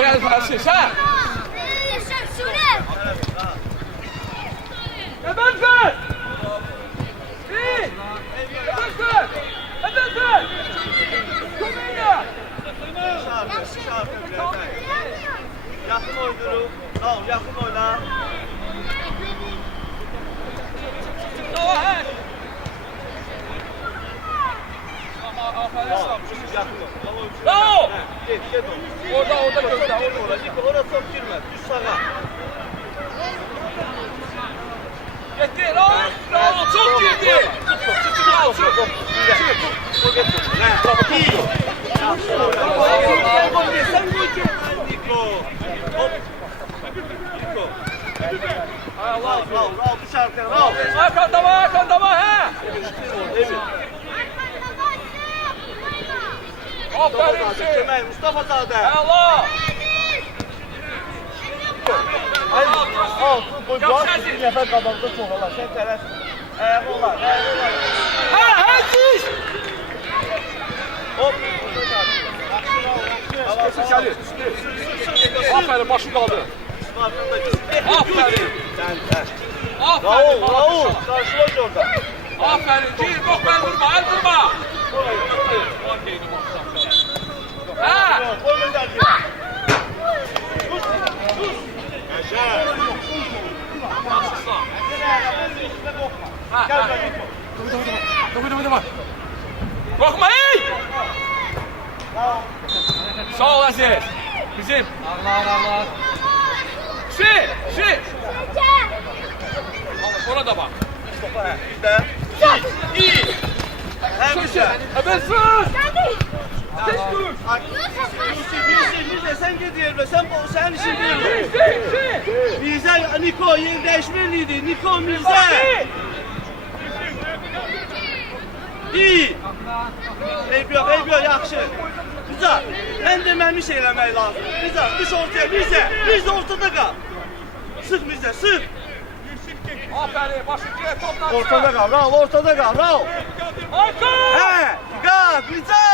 gel Francis ha. Ebenfer! İyi! Ebenfer! Ebenfer! Komenya! Yakın oynuyorum. Sağ ol, yakın oyna. Bravo! Git Orada göster, orada top girme. Düz sağa. Gitti, bravo, çok girdi. Bravo, çok. Sen gol gel. Niko. Hop. Niko. Bravo, dışarıdan. Bravo. Arkanda var, he. Evet. Aferin şey. Kemal Mustafa Zade. Allah! Hayır, al, bu bir nefer qabaqda çox olar. Sən tərəf, ayağı olar. Ha, siz! Hop. Keçir. Aferin, başı qaldı. Aferin. Aferin. Raul, karşılaş orada. Aferin, gir, bok ben vurma, el vurma. Ha! Koy gönder diyor. Yaşa. Gel ben Niko. Dur. Korkma, ey! Sağ ol Aziz. Bizim. Allah. Şey. Ona da bak. Bir de. İyi. Hem güzel. Ben sus! Yusuf sen gidiyor ve sen işin değil. Mirza, Niko yer değişmeliydi. Niko Mirza. İyi. Eybiyor, yaxşı. Mirza, mən deməmiş eləmək lazım. Mirza, düş ortaya, Mirza ortada qal. Sıx Mirza, sıx. Aferin, başı gel topla. Ortada qal, Raul. Hakan! Hə, qal, Mirza.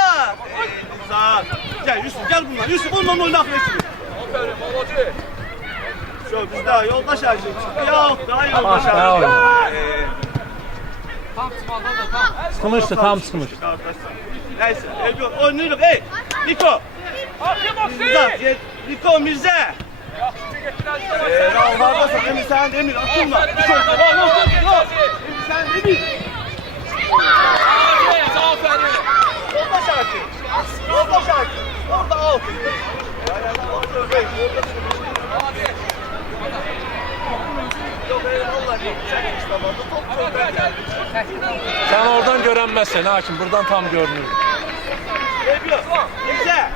Mirza. Gel Yusuf, Yusuf onunla oynaq resmi. Aferin, babacı. Çok güzel, yoldaş her şey çıktı. Yok, daha yoldaş her şey. Sıkmıştı, tam sıkmış. Neyse, oynuyoruz. Hey, Niko. Hakim bak Mirza, sen! Niko Mirza. Raul vardasa Emir sen de Emir atılma. Raul, Emir sen de Emir. Aferin. Yoldaş her şey. Orada al. Sen oradan görünmezsen hakim, buradan tam görünür. Mirza.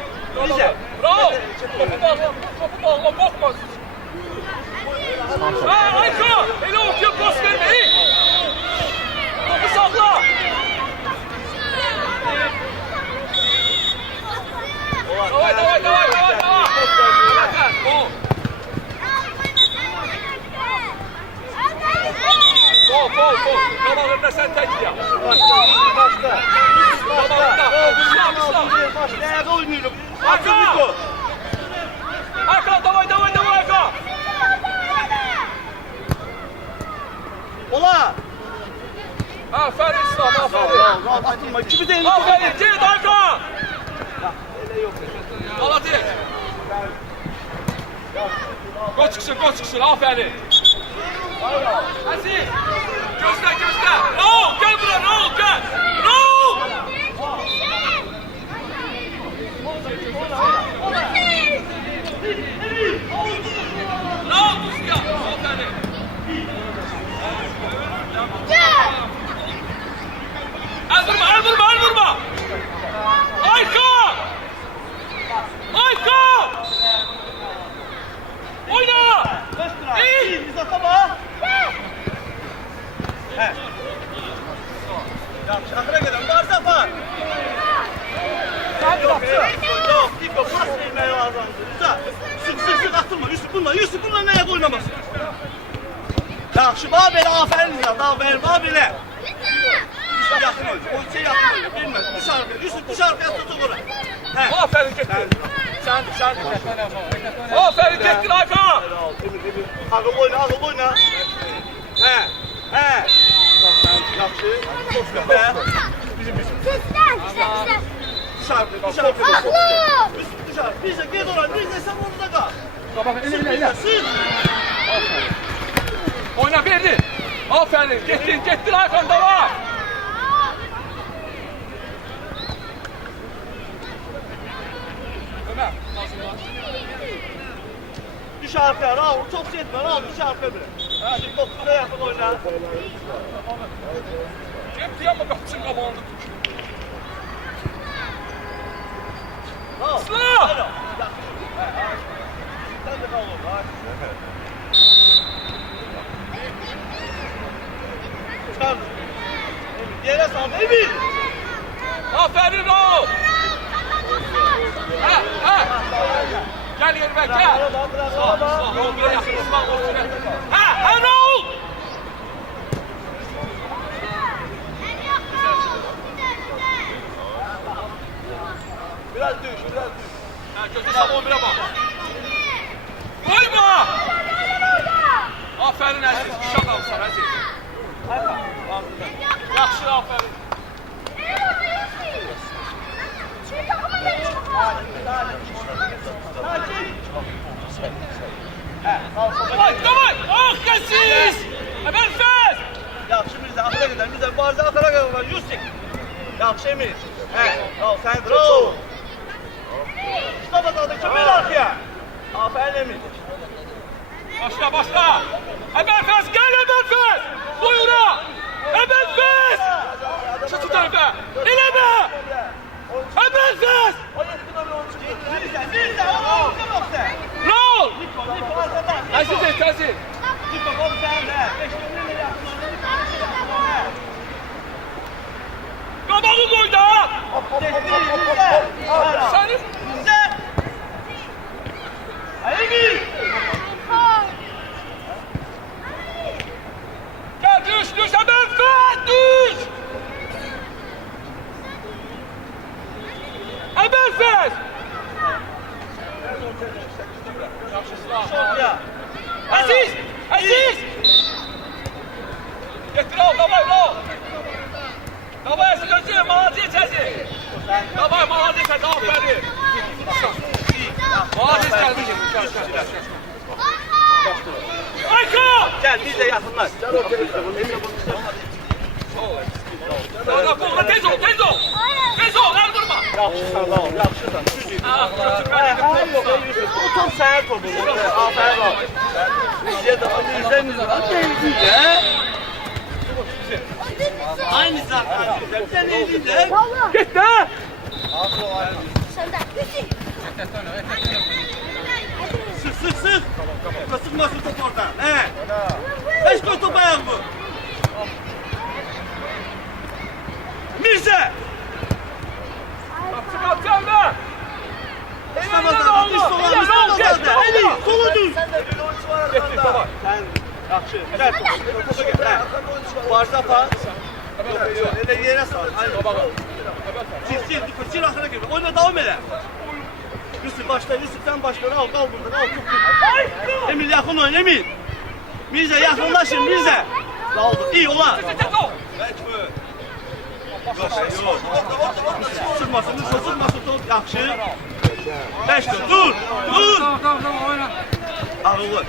Bravo! Topu bağla, korkma. Ha, Ayko! Ele ortaya pas verme, iyi! Topu sakla! Давай! Gol! Kalanında sen tek ya. Başla. Başla oynuyorum. Niko. Hakan, давай, Hakan! Ola. Aferin İslam, aferin! Atılma. Kimi de Aferin, Cirit Hakan! Al hadi! Gol çıksın, aferin! Aziz! Gözle! Raul, gel buraya, Raul, gel! Raul! Raul, Tuzya, aferin! El vurma! Ayka! Oyna! İyi! Biz atama. He. Ya şakra gidelim. Varsa var. Yok. Niko pas vermeye lazım. Güzel. Sık atılma. Yusuf bununla neye oynamasın? Yaxşı, bax belə, aferin ya. Bax belə. Yusuf yaxın oyna. O şey yaxın oyna. Bilmez. Dışarıya. Yusuf dışarıya tutun oraya. Aferin, getdi. Aferin Kettin Hakan. Ağıl oyna, ağıl oyna. He, he. Yaxşı. Be. Dışarı, dışarı. Dışarı. Biz de gel oran, biz de sen orada kal. Siz. Oyna verdi. Aferin. Kettin Hakan devam. Ömer. Düş arkaya, Raul. Çok şey etme, Raul. Düş arkaya bile. Hadi topuza yakın oyna. Kettin yapma kapısın kabağında. Raul. Sıla. Sen de kal orada. Çıkar. Yere sal, Emir. Aferin Raul. Ha. Gel yerime gel. Sağ. Raul buraya yakın. Ha Raul. Biraz düş, biraz düş. Ha gözü sağ 11'e bak. Koyma. Aferin Aziz. Uşaq alsan Aziz. Yaxşı aferin. Davay. Ah Aziz. Hemen fes. Yaxşı Mirzə, axıra qədər. Mirzə, mübarizə axıra qədər var. Yusuf. Yaxşı Emir. Raul, sən Raul. Stop atadı, kömək arkaya. Aferin Emir. Başla. Hemen fes. Gel hemen fes. Buyura. Hemen fes. Şu tutar be. İleme. Hemen fes. Mirzə, Raul, come on sen. Raul. Niko, arkadan. Aziz et Aziz. Niko, kol sen de. 5 numara yaxşı. Qabağı koy da. Səni. Mirzə. Emir. Gel düş hemen fes. Düş. Hemen fes. Şortya. Aziz. Getir al, davay. Davay Aziz önce, молодец Aziz. Davay, молодец Aziz, aferin. Молодец kardeşim. Ayko! Gel biz de yakınlaş. Tez ol. El vurma. Yaxşısan Raul, yaxşısan. O top sənin topun. Aferin Raul. Bizə də Mirzə. Aynı zaten. Sen elinde. Git de. Sık. Sıkmasın top oradan. He. 5 koy top ayak bu. Mirzə. Çıkartacağım da. İstemezler. İstemezler. Eli. Solu düz. Getir, davay. Sen yaxşı. Gel. Topu gel. Barza pas. Elə yerə sal. Çil axıra gir. Oyna davam elə. Yusuf başla. Yusuf sen başla. Al kal burada. Al tut. Emil yaxın oyun Emil. Mirzə yaxınlaşın Mirzə. Aldı. İyi ola. Tez ol. Sıkmasın top. Yaxşı. 5 dur. Tamam oyna. Ağıllı.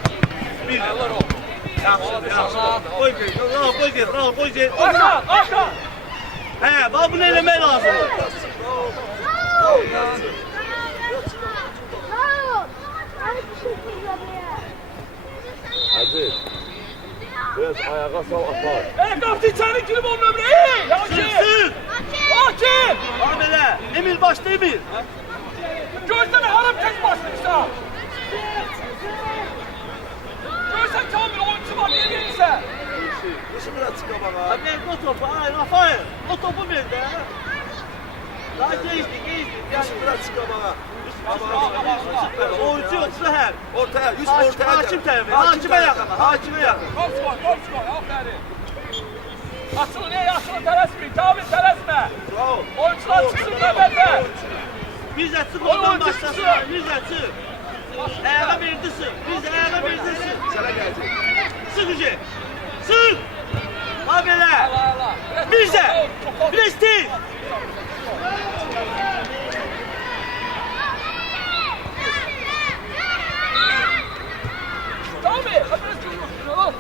Bir de. Yaxşı. Koy gel. Arka. He, bak bunu eləmək lazım. Aziz, biraz ayağa sal atar. Kaptı içeri girip onun ömrü. Sık. Hakim. Bak belə. Emil başla Emil. Gözden haram tek başlıysa. Görsen Kamil oyuncu var diye verirse. Nasıl biraz çık bana? Hadi o topu. Ay Rafael. O topu ver de. Daha geçti. Nasıl biraz çık bana? Oyuncu yoksa her. Ortaya, yüz ortaya. Hakim tərəfə. Hakimə yaxın. Top skor. Aferin. Açılın, açılın, tələsmeyin. Kamil tələsme. Bravo. Oyuncular çıksın növbədə. Mirzə çıx oradan başlasın. Mirzə çıx. Ayağa verdisin. Mirzə ayağa verdisin. Sana gelecek. Sıx ucu. Sıx. Ha belə. Mirzə. Biraz tez. Abi, hadi çocuk.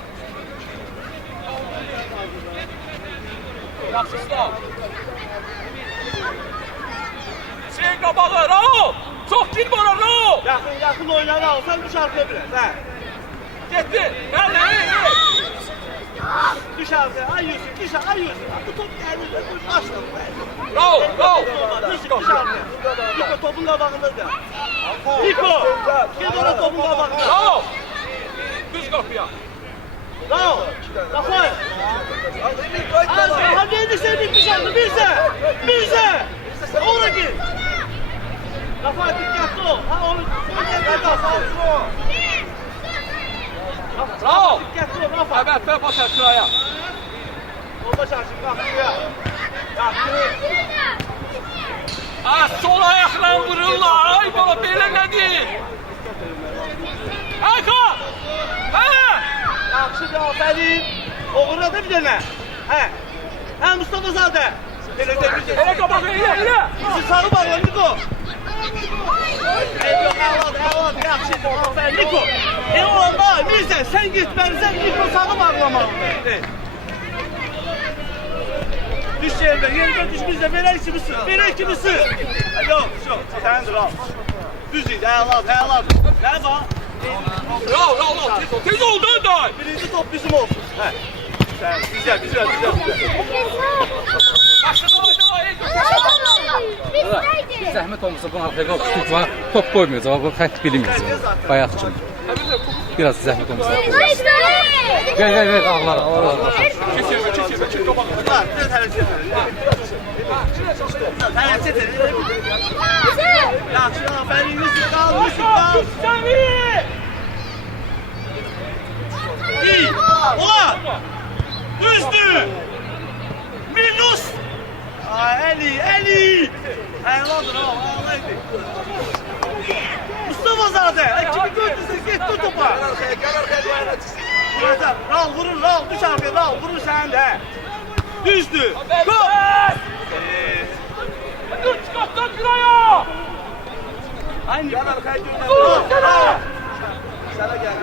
Yaxşı stop. Sen qabağa, Raul. Çok gir bana, Raul. Yaxın oynar al. Sən düş arkaya biraz. Hə. Gitti. Gel, Düş arkaya. Ay Yusuf. Düş ay Yusuf. Bu top gəldi. Başla. Raul, Raul. Düş arkaya. Niko topun qabağında da. Niko. Gel ona topun qabağında. Raul. Düz kapıya. Bravo. Rafael. Hadi elbise bitmiş aldı. Mirzə. Ora gir. Rafael dikkatli ol. Ha onu. Raul. Dikkatli ol Rafael. Evet, ben pas şuraya. O başarsın. Kalkıyor. Sol ayakla vururlar. Ay bana böyle ne değil. Hakan. He. Yaxşı aferin. Uğurladı bir dənə. Hə Mustafa Zadə. Hele kapak, hele. Bizi sarı bağla Niko. Yok əladır, yaxşı. Aferin Niko. Olanda Mirzə sən getməlisən Niko sarı bağlamalıdır. Düş yerdə düş Mirzə, verək kimi sür. Yox, səndir al. Düz idi, əladır. Nə var? Raul, tez ol, dön day. Birinci top bizim olsun. Güzel. Zəhmət olmasa bu arxaya tutup var, top koymayacaq, bu xətt bilinməyəcək. Bayaq kimi. Biraz zəhmət olmasa. Gel, ağlar. Kes yerine, kapak. Tələsət edin. Yaxşı, aferin, Yusuf qal. İyi, ola! Düzdür! Minus! Eli! Ayağladır o, ağlaydı. Mustafa Zadə, kimi gördünüz, getdi topa. Vuracaq, Raul vurur, düş arkaya, Raul vurur sən də. Düzdür! Gol! Dur, çıkarttan şuraya. Aynı. Sana gel.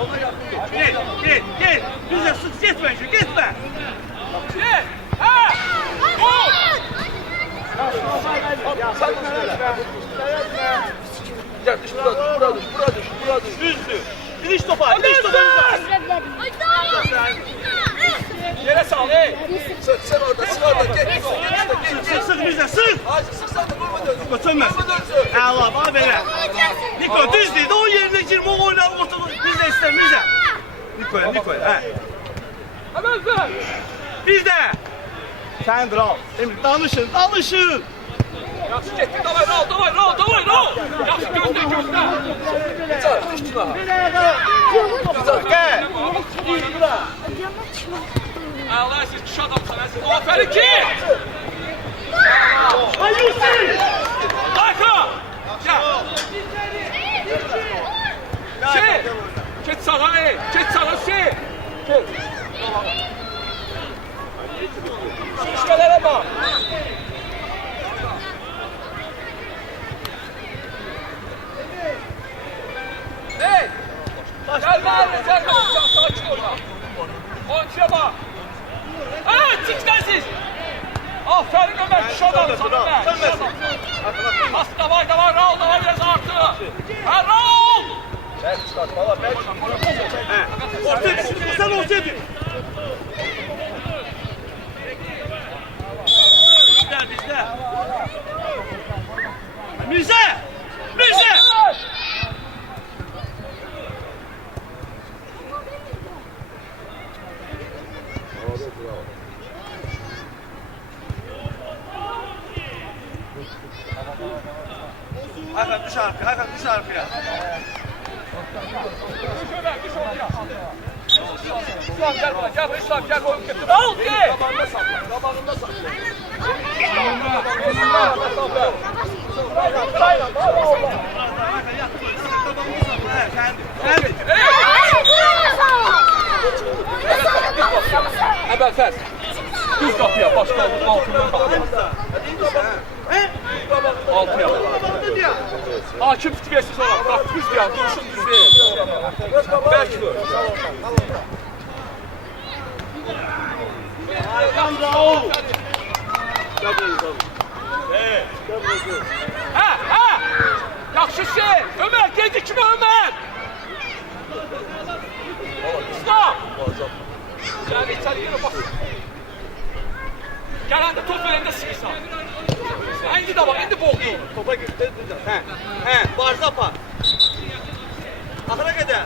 Ona yakın. Gel. Bize sık gitme. Gel. Ha. Gol. Gel düş bura düş. Düzdür. Diş topa. Yere sal, ey. Sen orada gel. Sık bize sık. Hacı sıksan da vurma dönsün. Götürmez. Allah bana böyle. Niko düz değil. O yerine girme o oynar ortalığı. Biz de istemiyoruz ya. Niko'ya. Hemen sen. Biz de. Sen al. Emre danışın. Yaxşı getdi, davay Raul. Yaxşı göster. Güzel düştün ha. Gel. Allah siz kişi adamsın. Aferin ki. Ay Yusuf. Arka. Gel. Geç sağa, ey. Geç. Şu işgalere bak. Hey! Gel bari, sakin ol. Oyuncuya bak. Evet, çıksın. Aferin Ömer, kişi adamsın Ömer. Bas, davay, Raul, davay biraz artı. Ha, Raul! Sen ortaya düş. Bizde. Mirzə! Hakan düş arkaya. İslam gel bana, gel oyun getir. Raul gel! Tabağında sakla. Əbəlfəz. Düz qapıya, başqa altından baxma. Altıya. Hakim fitkəsiz olar. Bax, düz deyəm, duruşun düz deyil. Bəlkə dur. Aykan Raul. Hə, hə! Yaxşı şey! Ömər, gecik kimi Ömər! İslam! Yani içəriyə bax. Gələndə top verəndə sıxırsan. İndi də bax, indi boğdu. Topa gitti. Barzapa. Ahıra kadar.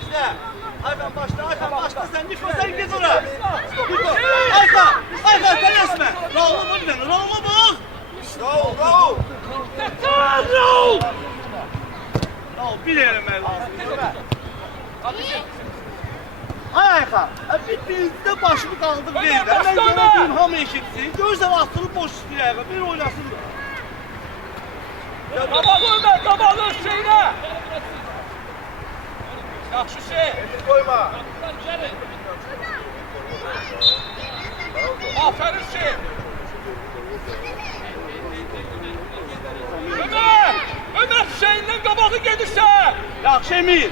Bizler. Aykan başla. Sen Niko sen git oraya. Niko. Aykan sen resme. Raul'u bul beni. Raul. Raul. Raul bir yerim ben. Aykan. Bizde başımı kaldım değil. Ben gördüğüm hamı eşitsin. Görse bastırıp boş istiyor Aykan. Bir oynasın. Qabalı Ömər, qabalı Hüseynə! Yaxşı şey! Koyma. Aferin şey! Ömər Hüseyndən qabalı gedirsən! Yaxşı Emir.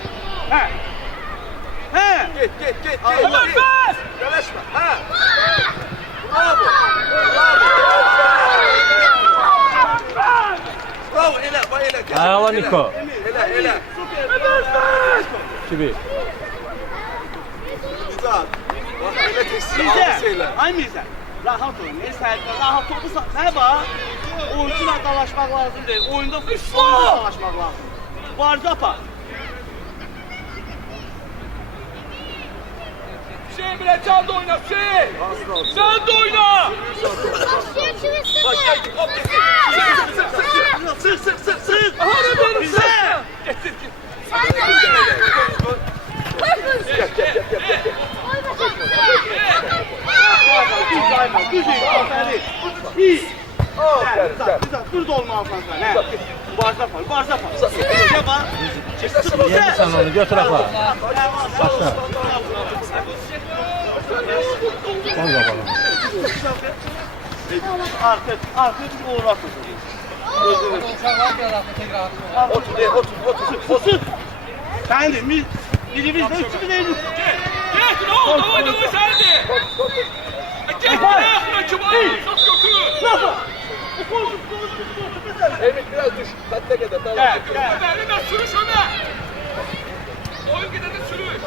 Git. Ömər bəs! Yanaşma. Ha. Bravo, ele. Ayala Niko. Ele. Kimi? Güzel. Bak ele teslim Mirza, ay Mirza. Rahat oyun. Rahat topu ne var? Oyuncuyla dalaşmak lazım değil. Oyunda futbolda dalaşmak lazım. Barzapa. Hüseyin bile can da oyna Hüseyin! Can da oyna! Bak gel. Hop git. Sık. Hadi benim Mirza. sen! Getir. Güzel. Aferin. İyi. Güzel. Dur olmalısın sen. Barzapa. Ceva. Yedi sen onu götür apa. Başla. Son bakalım. Arka bir uğraşsın. Otur. Sen de birimiz de üçümüz de elimiz. Get ne oldu? Oyna sende! Get ayakla kim ayakla götür! Emin biraz düş. Tatlı kadar. Tamam. Gel. Ömer'le sürüş Ömer! Oyun gideni sürüş!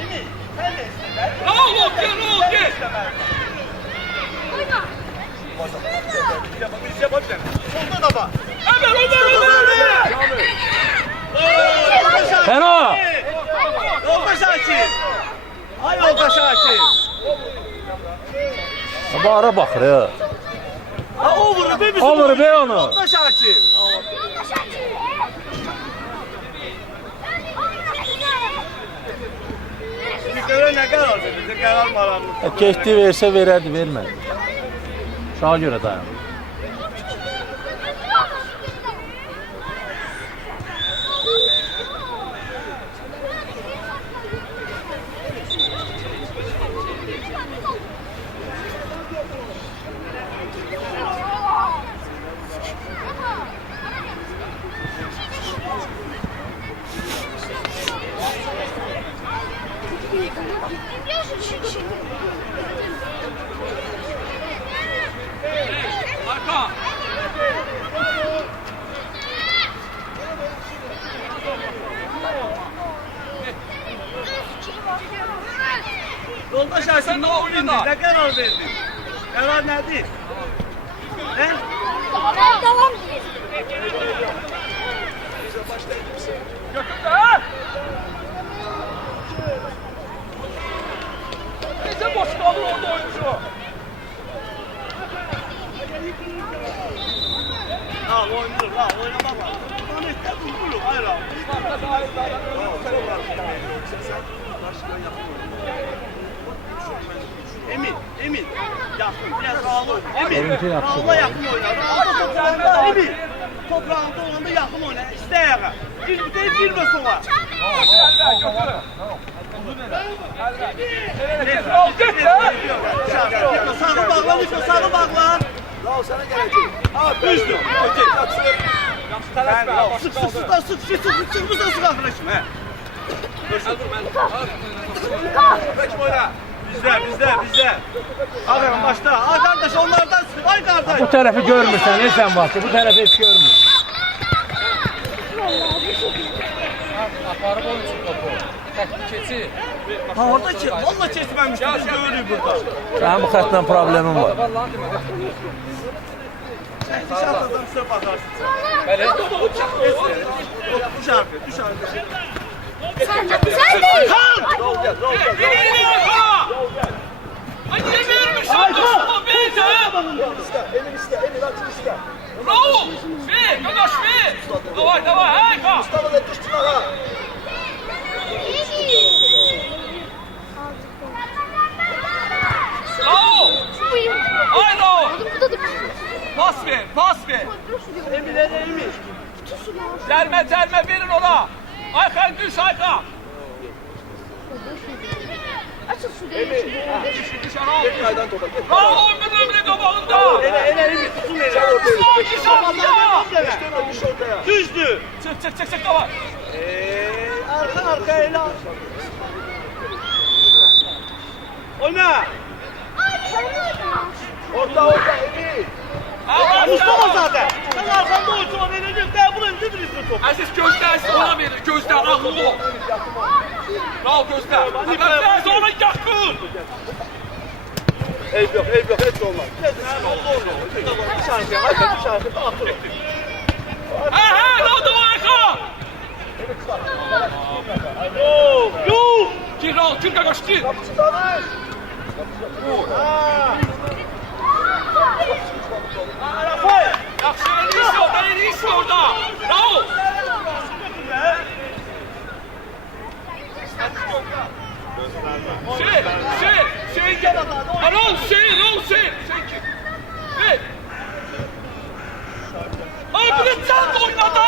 Emin, sen de isteler. Ne oldu? Gel! Bize bak sen. Solda da bak. Ömer! Fena! Yoldaş Akif. Ay yoldaş Akif. Bu ara bakır ya. Ha o vurur be bizim. O vurur be onu. Yoldaş Akif. Bir göre ne karar verdi? Bize karar mı aramız? Keçdi versə verərdi, vermədi. Şaha görə dayanır. Arka! Yoldaş Akif Sen ne de oldu? oyna. Ne karar verdin? Karar nedir? Ne? Götür de! Neyse boş kalır orada oyuncu! Al oyuncu, al oynama bak. Ulan istedin bunu, hayır al. Emin. Yakın, biraz Raul. Emin, Emin'e yakın. Raul'a yakın oynar. Raul'a toprağında Emin. Toprağında olanda yakın oynar. İşte ayağa. Girme sola. Sağı bağla, Niko, sağı bağla. Raul sana gelecek. Düzdür. Sık, bu da sık arkadaşım. Bizde. Aferin başla. Ay kardeş onlardan sık. Ay kardeş. Bu tarafı görmürsən, sen vaxtı. Bu tarafı hiç görmür. Aparıb onun üçün topu. Təkli keçir. Ha orada ki, valla kesmemiştim. Biz görürük burada. Sənin bu xətlə problemin var. Vallahi demədim. Dışarıdan size bakarsın. Bəli. Düş artık. Sen değil. Raul gel. Emin arka. Hadi vermiş. Dostum bir de. Emin iste. Emin açın iste. Raul. Ver. Kardeş ver. Davay. Harika. Mustafa da düştün ağa. Raul. Ay Raul. Pas ver. Emin. Cerme verin ona. Aykan düş Aykan. Açıl şu değil. Düş Raul. Kaydan topa. Git. Raul ömrümle kabağında. Ele Emin tutun ele. Son kişi ya. Düş ortaya. Düzdü. Çık davay. Arka ele. Oyna. Orta Emin. Mustafa zaten. Sen arkanda oyuncuma verecek. Ben buraya indiririz bu topu. Aziz gözlersin ona verir. Gözler ahlı ol. Raul gözler. Hemen sonra yakın. Eyüp yok. Hiç olmaz. Dışarıya. Atır. Raul davay Aykan. Yok. Gir Raul. Gir Gagaş gir. Yaxşı en iyisi orada. Raul. Şey gel. Raul şey kim? Ver. Ay bir de sen de oynadı.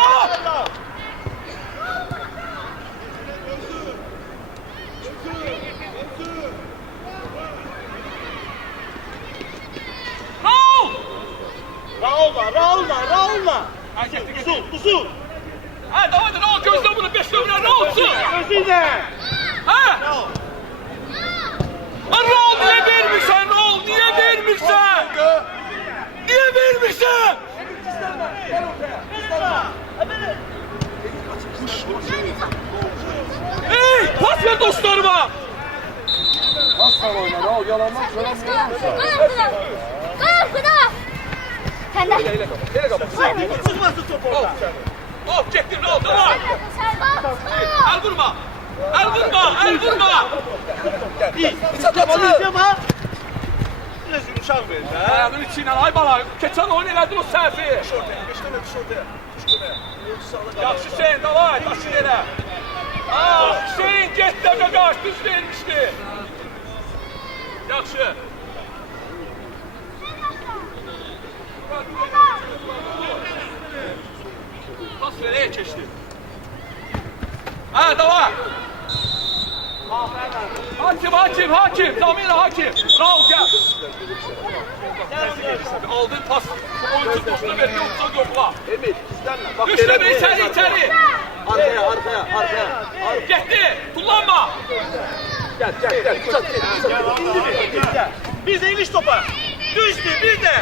Raul'la. Tusun. Ha davay Raul gözle bunu 5 nömrə Raul'sun. Gözüyle. Ha? Raul niye vermişsən Raul? Niye vermişsən? Hey pas ver dostlarıma. Aslan oyna. Raul yalanmak söylemiyor. Senden. Çıkmasın top orada. Hop çektin Raul davay. El vurma. İyi. Kapatacağım ha. Biraz yumuşak verin. Ayağının içiyle ay bana. Keçen oyun elədin o səhvi. Düş ortaya. Yaxşı Hüseyin davay taşı yerə. Hüseyin get də qaqaş düz vermişdi. Yaxşı. Pas verəyə keçdi. Davay. Hakim. Zamir hakim. Raul gel. Aldın pas. Oyuncu boşuna verdi. Yoksa yokla. Emin izlenme. Bak Düştü içeri. Arkaya. Gitti. Kullanma. Gel. Bir de iniş topa. Düzdü bir de.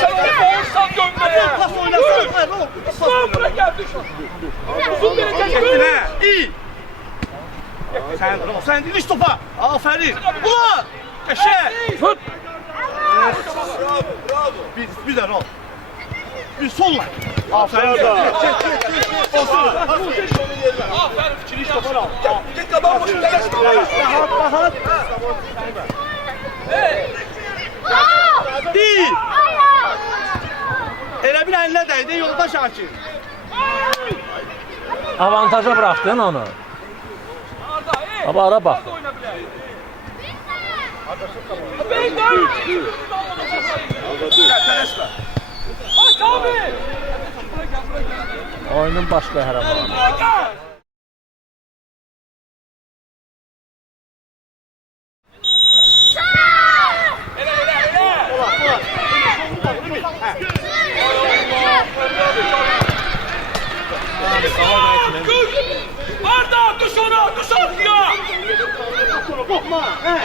Sen olsan dönmeye. Pas oynasın. Hayır oğlum. Sonra geldi. Uzun verecek. Gittin ha. İyi. Sen iniş topa. Aferin. Ulan. Eşe. Tut. Bravo. Bir de rol. Bir solla. Aferin. Aferin fikri iş topa. Git kabağı boşun. Rahat. Değil. Elə bir əlinə dəydi yolda Şakir. Avantaja bıraktın onu. Ama ara bak. Beyler! Tələsmə. Aç abi! Oyunun baş qəhrəmanı. Bırakın! Arda, düş ona, düş arkaya! Qorxma, hə?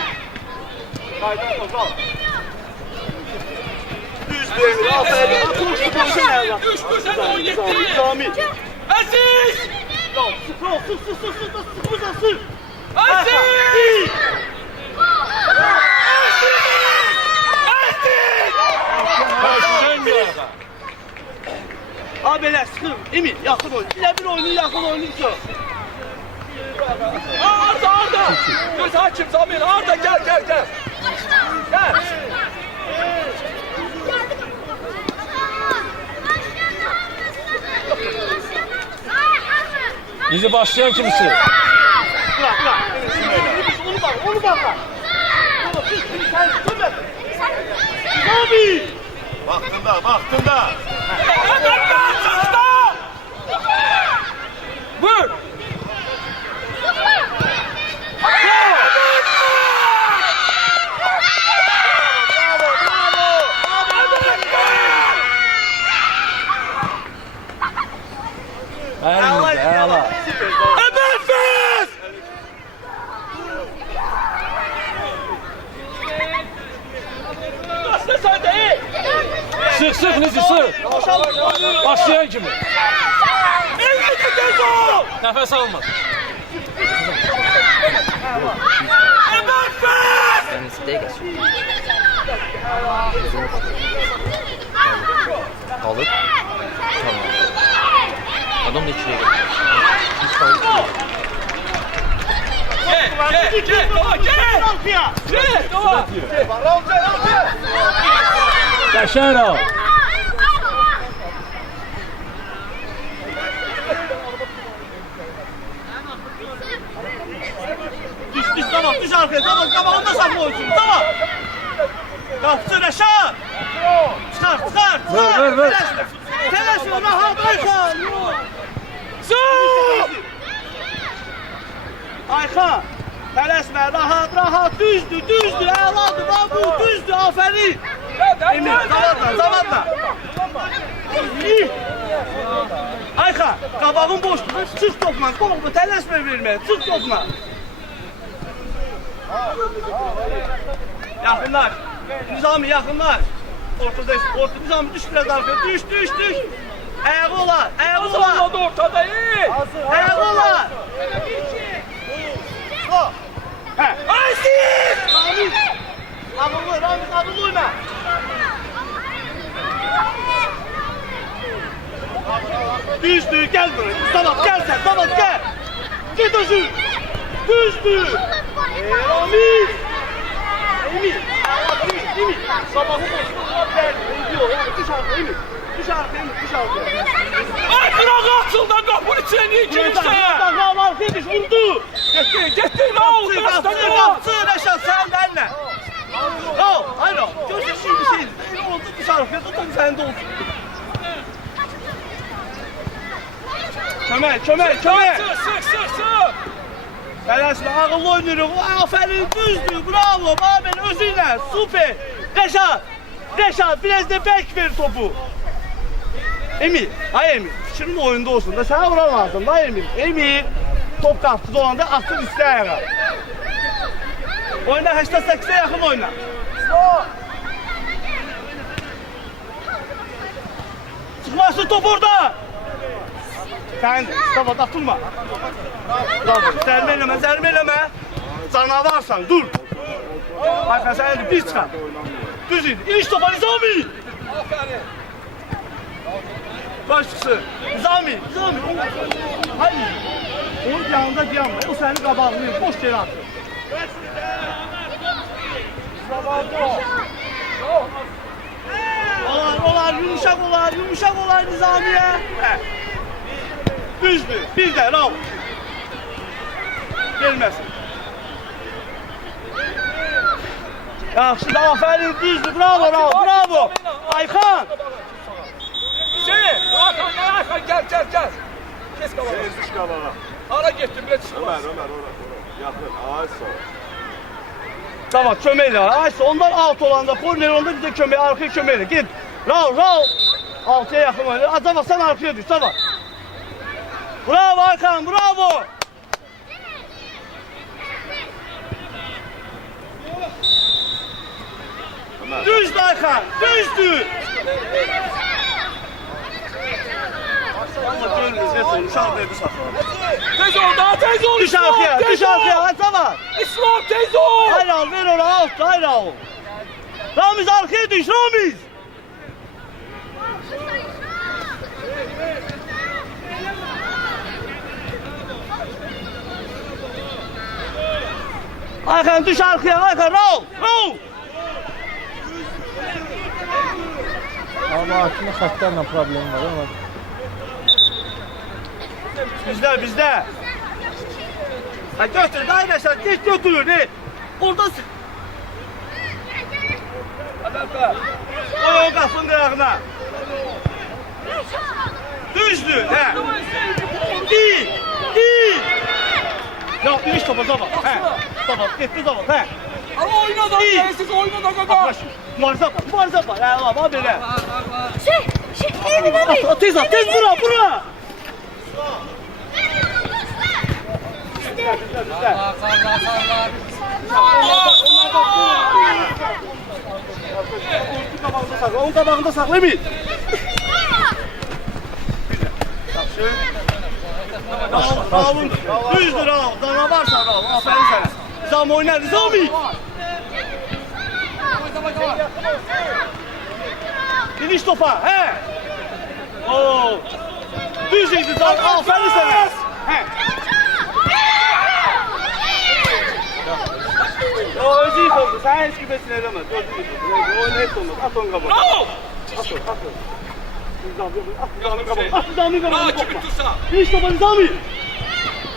Qaydan qozal. Düzdür, aferin. Koşdu, koşdu. Düş, sen de oyun yetti! Kamil. Aziz! Sık buradan, sık. Aziz! Aziz! Abi elə sıxır. Emin, yaxın oyun. Elə bir oyunu yaxın oynayırsa. Arda! Göz hakim Samir, Arda gel! Gel! Bizi başlayan kimisi? Bırak. Onu bak. Sen tutma. Abi! Vaxtında. Vur! Əla. Ebenfes! Nasıl sen de iyi? Sık Nizi sık. Başlayan kimi? Elbette Gezo! Nəfəs alma. Ebenfes! Alıp. Tamam. Adam da içine Gel, tamam gel! Tamam! Qəşəng al. Düş, tamam, düş arkaya, tamam, qabağında saxla oyunsun, tamam. Qapıcı Rəşad! Çıxar! Ver. Tələsmə, rahat, Ayxan! Zor! Ayxan! Tələsmə, rahat, düzdür, əladır, babu, düzdür, afərin! Emin, zavadla! Ayxan, qabağın boşdur, çıx topla, qorxma, tələsmə verməyə, çıx topla! Yaxınlar! Nizami, yaxınlar! Ortadayız, Nizami, düş biraz arkaya, düş! Ayağı olar! Salladı ortada iyi! Ayağı olar! Aziz! Ramiz, ağıl oyna! Düzdür, gel buraya! Davat, gel! Git özür! Düzdür! Ramiz! Emin! Sabahı boşluğuna verdi! Düş arkaya! Ay kırağı açıldı kapının içine niye girmişsin? Arkaya düş, vurdu! Getir ne oldu? Kapçı Reşat, sen benle! Hayır, gözün şimdi şey, oldu dışarıya, top sende olsun! Kömək! Sık! Tələsmə, ağıllı oynuruq, aferin, düzdür, bravo, Babel özüyle, süper! Reşat, biraz da bək ver topu! Emir, fikrin oyunda olsun da sana vuran lazım da Emir, top kapsız olanda atın üstə ayağa. Oyunda 88'e yaxın oyna. Çıkmazsın top orada. Sen de, Mustafa atılma. Zərmə eləmə. Canavarsan, dur. Ayxan, sen de bir çıxar. Düz idi, iş topa Nizami. Baş çıxsın. Nizami. Hayır. Onun yanında dayanma. O seni qabaqlayır. Boş yere atır. Olar, yumuşak olar Nizamiye. Düzdür. Bir de rav. Gelmesin. Yaxşı da aferin düzdür. Bravo Rauf, bravo. Ayxan. Hüseyin. Ayxan gel. Kes qabağa. Düş qabağa. Hara getdin belə çıxmaz. Ömer. Yaxın. Ay sağ. Tamam köməklə. Aysa ondan alt olanda korner onda bir də kömək, arkaya köməklə. Git. Rauf. Altıya yaxın oyna. Acaba sen arkaya düş. Tamam. Bravo Ayxan, bravo. Düzdür Ayxan, düzdür. Allah görmüyoruz, ne olmuş, ağabey bir saat. Tez ol. Düş arkaya, Aysa İslam tez ol. Hayır al, ver onu alt, hayır al. Ramiz arkaya düş, Ramiz. Ayxan düş arkaya, Ayxan, Rauf. Ama aslında xəttlərlə problem var ama. Bizdə. Ha götür, dairəsən, geç götürür, ne? Orada... Koy o qapının qırağına. Düzdür, hə. Değil. Ya, iş topa zaman, hə. Zaman, getdi zaman, hə. Ama oyna da, siz oyna da qaqa. Mübarizə var, hə, var, belə. Elini de Tez bura. Onun qabağında saxlamayın. Ravun, düzdür Ravun, dana varsa Ravun, aferin sənə. Zam oynar, Zami. İniş topa, hə. Düz idi Zam, aferin sənə. Hə. O özü yıkıldı, sen hiç kümesin edemez. Özü yıkıldı. Oyunu hep olmaz. At onu kabağa. Bravo. At Nizami kabağa. Aa, kimi tutsa. İş topa Nizami.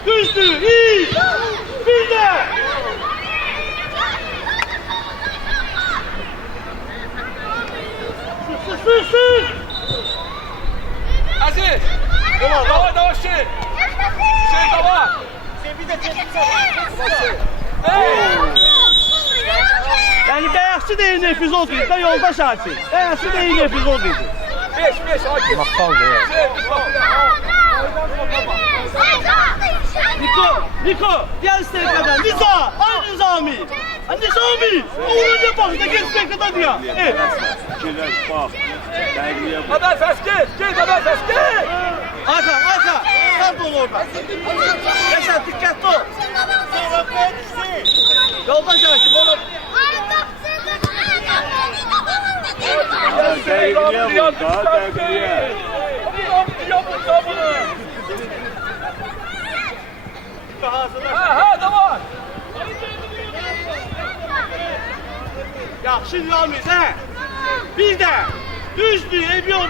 Düştü, iyi. Bir de. Sık. Aziz. Dava şey. Dava. Yani bəyəxçi deyil epizod idi də yoldaş Akif. Bəyəxçi deyil epizod idi. 5 Akif. Maktaldı ya. Niko, diğer isteğe kadar. Niza, ay Nizami. Nizami, oğluna bak da git isteğe kadar diyor. Fikirləş, bax. Dəqiqliyə bax. Haber fes gel. Haber fes gel. Ayxan, sağ ol orada. Yaşar, dikkatli ol. Yoldaş Akif, oğlum. Dəqiqliyə bax, daha dəqiqliyə. Ha, tamam. Yaxşı Nizamiz, hə? Bir də, düzdür, ebiyor.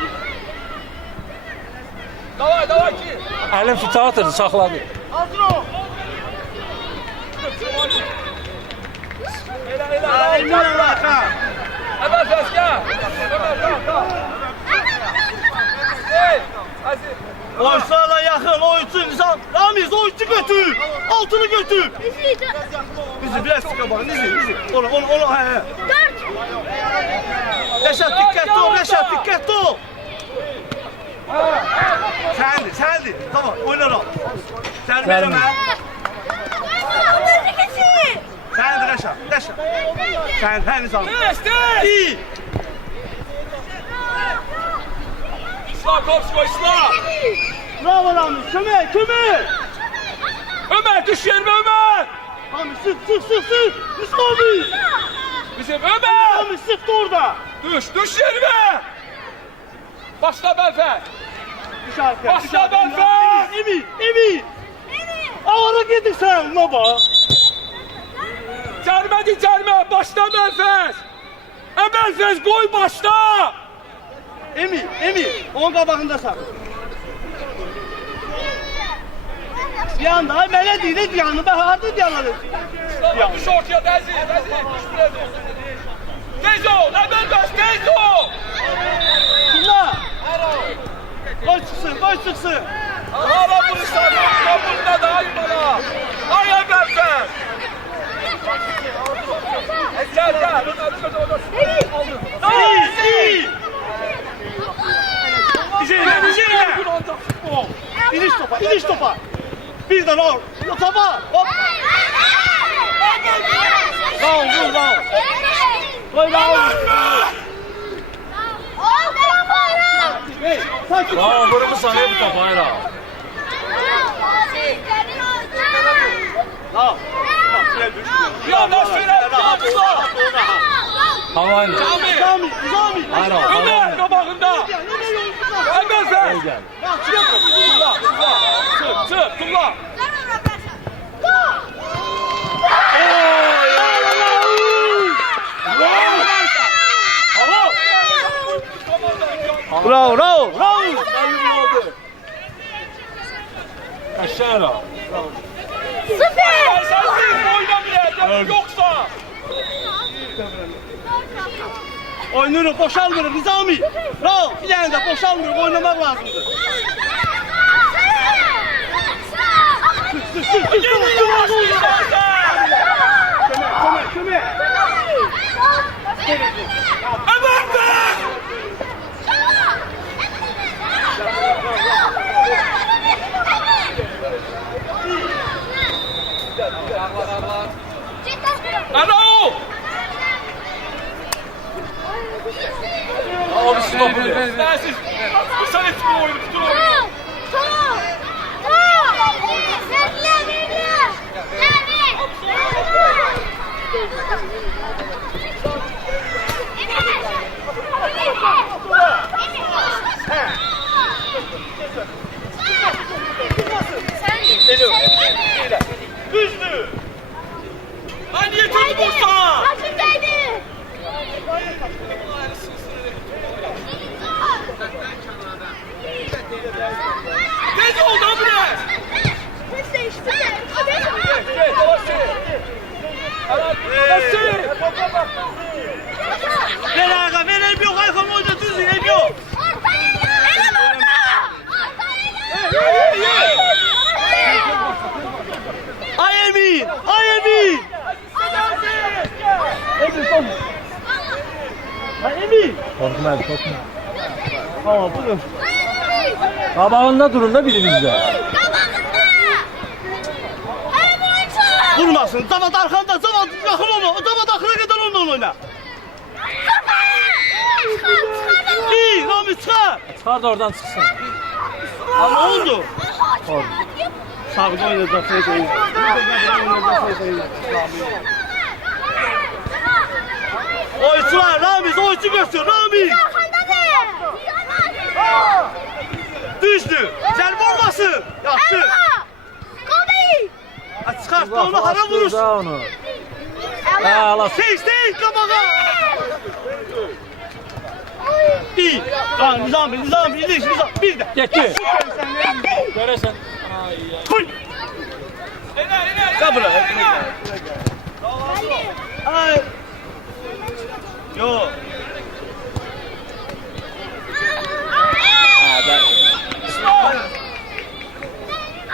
Davay ki. Əlim tuta atırdı, saxladı. Hazır ol. Emin ol Ayxan. Haber fes gel. Hey, Aziz. Oyuncularla yaxın, oyuncu Nizam. Ramiz, oyuncu götür. Altını götür. Bizi biraz çıkabalım, bizi. Onu, hə. Reşat, dikkatli ol. Sendir. Tamam, oynar ol. Sen veremem. Sendir Reşat. Sen, hə Nizam. İyi. İslam Kopsko, İslam. Bravo Ramiz, kömək. Ömer düş yerine Ömer. Ramiz, sık. Nizami. Bizim Ömer. Ramiz, sıktı orada. Düş yerine. Başla Belfer. Düş arkaya. Başla Belfer. Emin. Avara gidin sen, ona bak. Cərmə. Başla Belfer. Belfer koy başla. Emin. Onun qabağında sağ. Bir anda mənə deyir, yanında harda diyanlar. Düş ortaya Dəzi. Düş biraz olsun. Tez ol, Əbəlfəs, tez ol! Bunlar. Koy çıksın, koy çıksın. Hala bunu sarılma, burada da ay bana! Ay Əbəlfəs! Gel, gel! İyi. Dizeyle. İniş topa. Birden ol. Topa. Hop. Down, vur down. Koy down. Bravo, vurmuşsan hep kafayla. Down. Gel düştü. Ya başlayalım, yapma! Havayla. Nizami. Hayır, Önder, qabağında! Əbəlfəs! Gel. Tulla, çık, tulla! Bravo. Aşağıya. Süper. Sensiz oynamayacak, yoksa! Oynuyoruz, boşalmıyoruz Nizami. Bravo. Bir tane de boşalmıyoruz, oynamak lazımdır. Köme. Əbəlfəs! Ana o! Abi stop oluyor. Sensiz! Sen hiç bu oyunu tutun oyunu! Düzdü. Ay niye tuttu Bursa? Tez ol da buraya! Ver ağa, ver el yok, ayıkam oyna düzdü, el yok. Ay Emin. Ay Emin. Korkma. Tamam, buyurun. Qabağında durun da biri bizde. Vurmasın, zaman arkanda, zaman yakın onu, zaman arkana kadar onunla oyna. İyi, Rami çıkar. Çıkar da oradan çıksın. Ama oldu. Sağda oynayacak, şey değil. Oyuncular, Ramiz, oyuncu göster, Ramiz. Düştü, sen vurmasın. Yaxşı. Çıkartma onu, hara vurursun. onu. Allah. Seç, kabağa. İyi. Lan Nizami, iyileş, Nizami. Bir de. Gitti. Göresen. Koy. Gel buraya. Ay. Yo.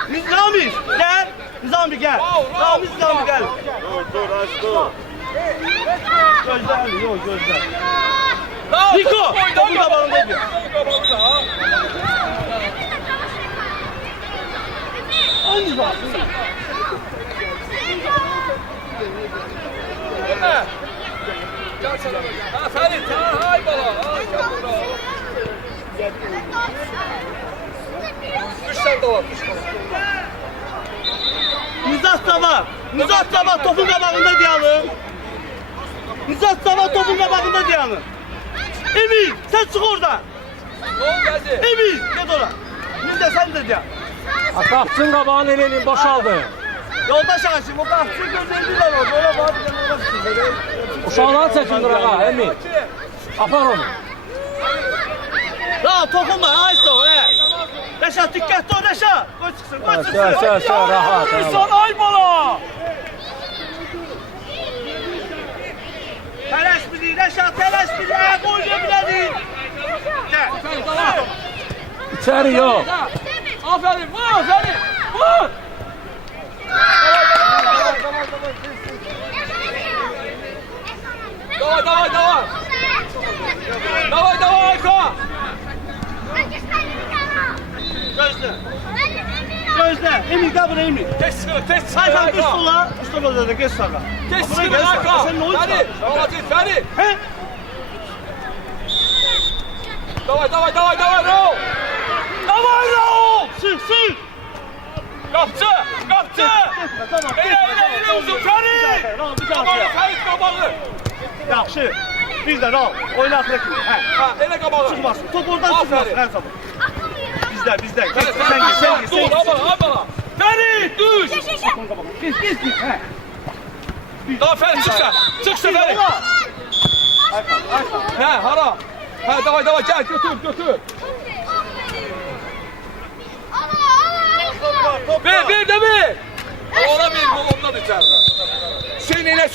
Nizami, gel. Nizami gel. Nizami gel. Dur, açtı. Gözler, yok gözler. Niko, topun tabağında diyor. Ömer! Gel sana. Ha Ferit, ha hay bala. Ay gel bura. Düş sen de var, düş. Nizat Sabah topun kabağında diyelim. Nizat Sabah topun kabağında diyelim. Emin, sen çık oradan. Ne oldu geldi? Emin, git oraya. Biz de sen de diyelim. Ataqsın qabağın elini boşaldı. Yoldaş ağaçım, o kahçı gözlerdiler orada. Öyle bağırdı, orada çıkıyor. Uşaqlar çəkindir ağa, Emin. Apar onu. Rahat dokunma, ayısı o, Reşat, dikkatli ol Reşat. Koy çıksın. Sağ, rahat. Sen ay bala. Tələş bilir, Rəşad tələs bilir, ayak oynaya bilir. Gel. Aferin tamam. İçeri yok. Aferin vur aferin. Vur. Давай, давай, давай. Давай, давай Ayka. Gözle. Gözle. Emin gel buraya Emin. Geç sıkını, geç sıkını Aykan Ayka. düz sola. Mustafa da geç sağa. Geç Buraya sıkını gel sağa. Ayka. Sen ne oyun Feri. Devam et Feri. He? Давай, давай, давай, давай Raul. Давай Raul. Sık sık. Kapçı, kapçı. Tamam. Ele uzun Feri. Raul bir Kabağı daha. Feri kabağı. Yaxşı. Biz de Raul. Oyna atla kimi. He. Ha, ele kabağı. Çıkmasın. Top oradan Aferin. çıkmasın her zaman. Bizde. Geç, Feri, sen git, sen git, sen Dur, git. abala, abala. Feri, düz. Git. He. Daha Feri çık sen. Çık sen Feri. Ola. Aykan. He, hara. He, davay, davay, gel, götür. Bir de bir. Ona bir, bu ondan içeride. Şeyin ora.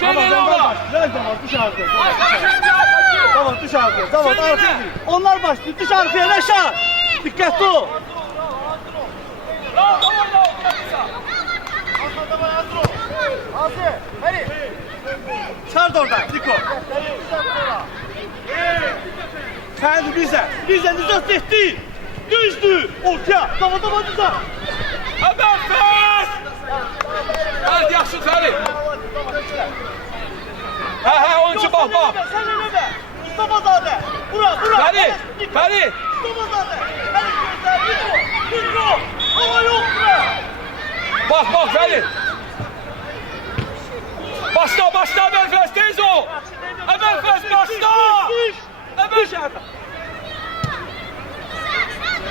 Şeyin ora. Güzel zaman dışarıda. Tamam dışarıda. Tamam arkaya. Onlar başlıyor. Dışarıya Reşat. Dikkatli ol. Çıkar da oradan. Niko. Kendi bize. Bize nizat etti. Düzdü. Ortaya. Tamam düzelt. Haber fes. Hadi yaxşı Feri. He, oyuncu bak. Sen önüme. Mustafa Zade. Bura. Feri. Mustafa Zade. Hadi gözler. Niko. Hava yok bura. Bak Feri. Başla Emelfes tez ol. Emelfes başla. Emelfes.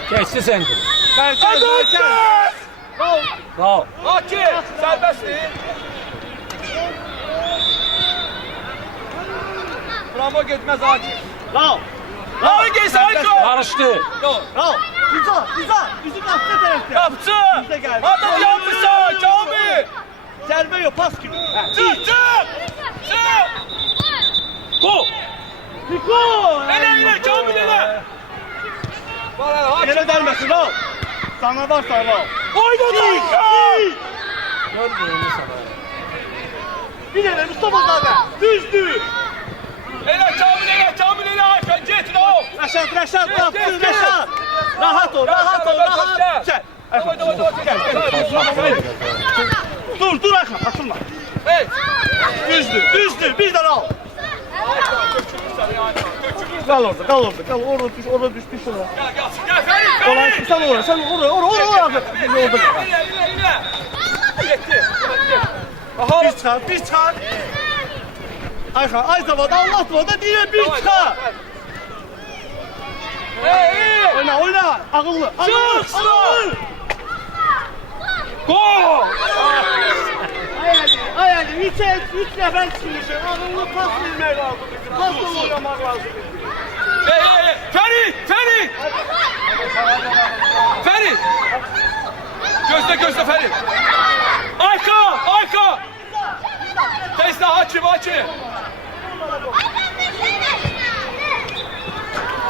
Geçti sen. Emelfes. Bravo. Haki serbestliği. Bravo gitmez Haki. Raul. Haki gitse Ayko. Karıştı. Raul. Biza. Bizim arka tarafta. Kapçı. Bize geldi. Adam yapmışsa Kamil. Zerbe yok pas gibi. Çık. Go. Niko. Ele Kamil ele. Bana Haki. Yere delmesin Raul. Sana varsa Raul. Oynadı. Bir de Mustafa Zade. Düzdü. Ele Kamil ele Ayko. Git o. Reşat. Reşat. Rahat ol. Gel. Davay. Dur Aykan. Atılma. Hey. Düzdü. Bir de Raul. Kal orada. Orada düş orada. Gel Feri. Olan sen oraya. İle. Yetti. Aha. Biz çıkar. Aykan Ayzava'da Allah'tava'da diye biz çıkar. Hey. Oyna. Ağıllı. Gol. Hayali. Üç nefer çıkmışsın. Ağıllı pas vermek lazım. Pasla oynamak lazım. Hey. Feri. Gözle Feri. Ayka. Tezle Haki.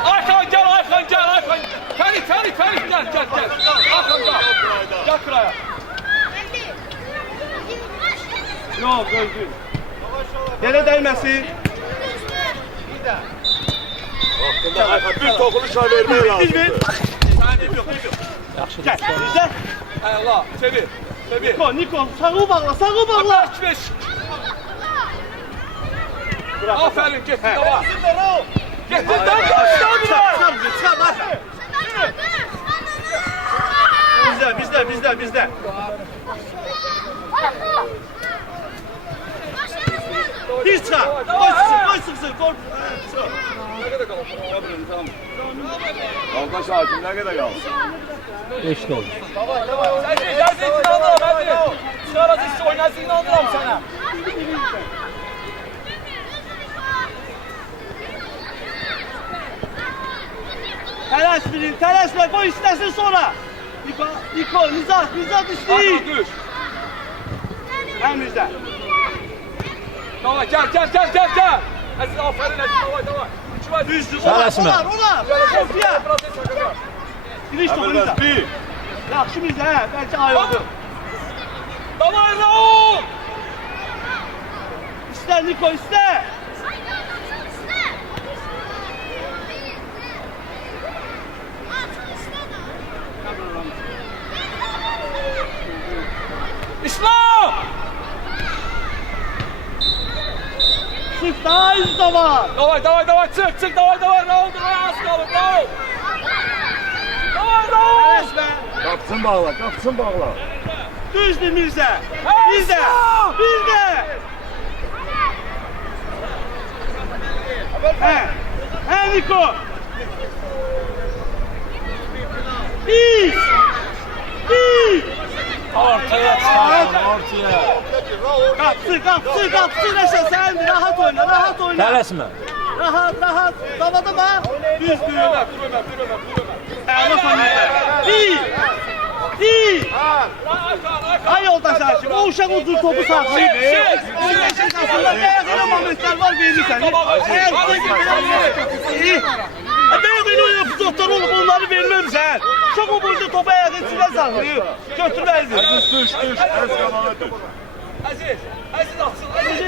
Aykan gel. Feri gel. Aykan gel. Gel kıraya. Yok gözlü. Yere değmesin. Bir dokunuş vermeye lazım. Bir. Gel. Bize. Hay Allah. Sevi. Niko. Sağı bağla. Aç beş. Aferin getir dava. Getir dava. Çıkar bak. Bizde. Biz çıkar. Koy sıksın. Ne kadar kalır? Tamam. Kalkaş hakim ne kadar kalsın? Geçti oldu. Sen gelsin inanırım hadi. Çıkaracak işte oynasın inanırım sana. Telaşma. Koy istersin sonra. Niko. Nizat Hakan düştü. düş. Hem bizde. Davay, gel. Aziz, aferin Aziz, davay. Düzdür. Tələsmə. Olar. Sofiya. Giriş topu. Bir. Yaxşı bizə, bəlkə ayıldı. Davay Raul! İstər Niko, istər. İslam! Sık daha iyi zaman. Davay, çık, davay, Raul, az kalın, Raul! Davay, Raul! Tələsmə. Qapısını bağla. Düzdür Mirzə. Bizdə. Hə Niko. Bir. Ortaya Qapsı Rəşə səndir. Rahat oyna. Tələsmə. Rahat. Davada bax. Düzdür. Nasıl oynayacaq? Bir. Ay yoldaş Hakim, o uşaq ucuz topu saxlayıb. Güneşin qasında bəyaz elə momentlər var verirsən. Bəyaz elə epizodlar olub onları verməmsən. Uşaq o boyunca topu ayağın içində saxlayıb. Götürüb əldir. Düş. Az qabağa düş. Aziz atsın, Aziz!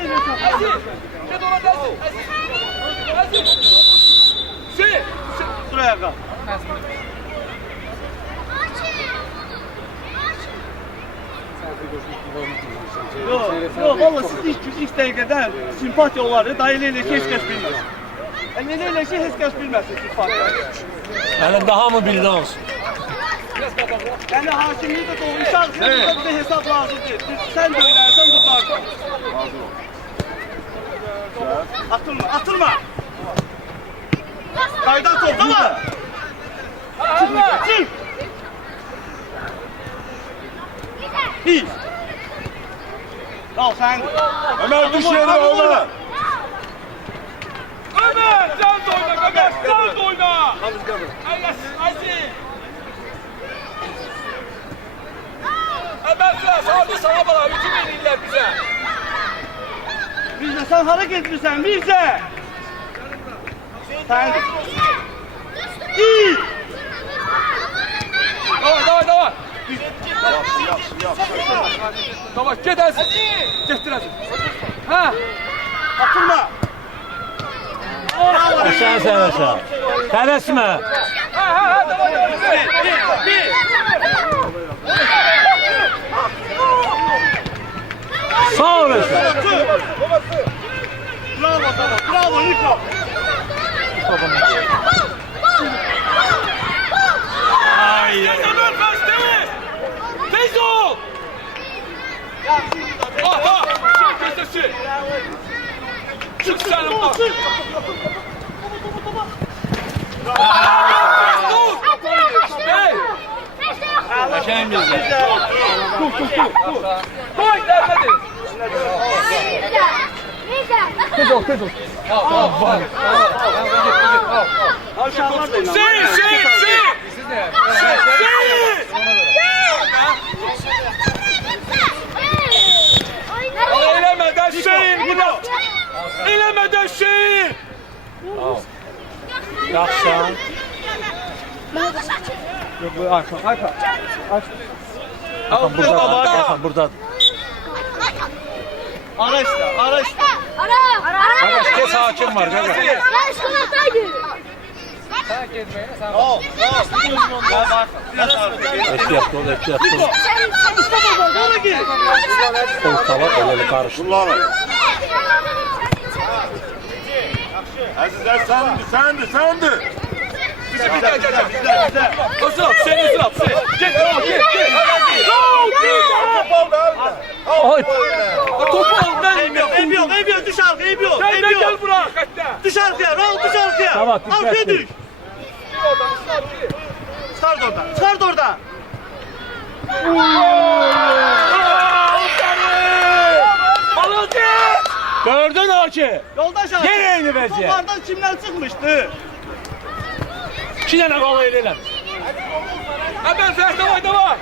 Gel ona gelsin, Aziz! Dur ayağa. Yok, valla siz ilk dəqiqədən simpatiya olardı. Dayı elə ki, heç kəs bilməz. Elə ki, heç kəs bilməsin simpatiya. Əlində hamı bildən olsun. Yəni hakimliyi də doğru uşaq sınıfda bizə hesab lazım deyil. Sən də öyrənsən, tutarsan. Atılma. Qayda top, tamam. Çık. Bir. Al sen. Ömer düş yerine Ömer. Ömer, can oyna! Aziz! Ömer hadi sana bana hücum edirlər bizə. Bizə sen hara getmirsən, bizə. Sen. Bir. Davay! Davay, get Aziz! Getdir Aziz! Ha? Atılma. Sən aşağı. Tələsmə. Ha, davay! Bir. Sağ olasın. Bravo Niko. Ömer tez ol! Aha! Göstersin! Çık sen oradan! Hey! Qəşəng bizdə. Koy dermedi! Tez ol. Aşağılar da Şey! Eylemeden şeyin! Eylemeden şeyin! Yaxşı. Burada. Ara işte. Qardaş, kes hakim var, qardaş. Ehtiyatlı ol. Ortalar elə qarışır. Əzizlər, səndir. Bizde. Nasıl at? Sen at? Git! Ay. Topu al ben! Eybiyor, düş arkaya, eybiyor. Gel buraya! Kaçta! Düş arkaya, Raul düş arkaya. Tamam, Arkaya dikkatli. düş. Çıkar da oradan. Gördün Hacı. Yoldaş abi. Gene eyni vəziyyət. Topardan kimler çıkmıştı? 2 dənə qala eləyəm. Hemen sen davay!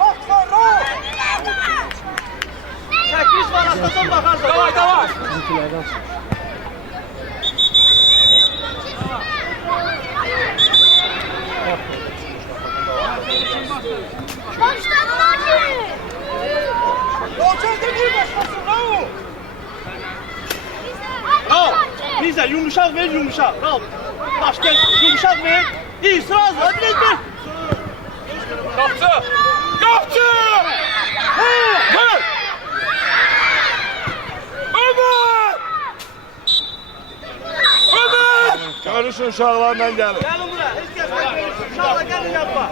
Çekmiş var, atlasan bakarsın. Davay, davay. Başladılar ki. Bravo. Bize yumuşak ver yumuşak. Bravo. Başka yumuşak ver. İyi sırası. Hadi bir. Qapçı. Qapçı. Vur. Ömer. Ömer. Görüşün uşaqlarla gəlin. Gelin buraya. Hiç kesmek. Uşakla gelin yapma.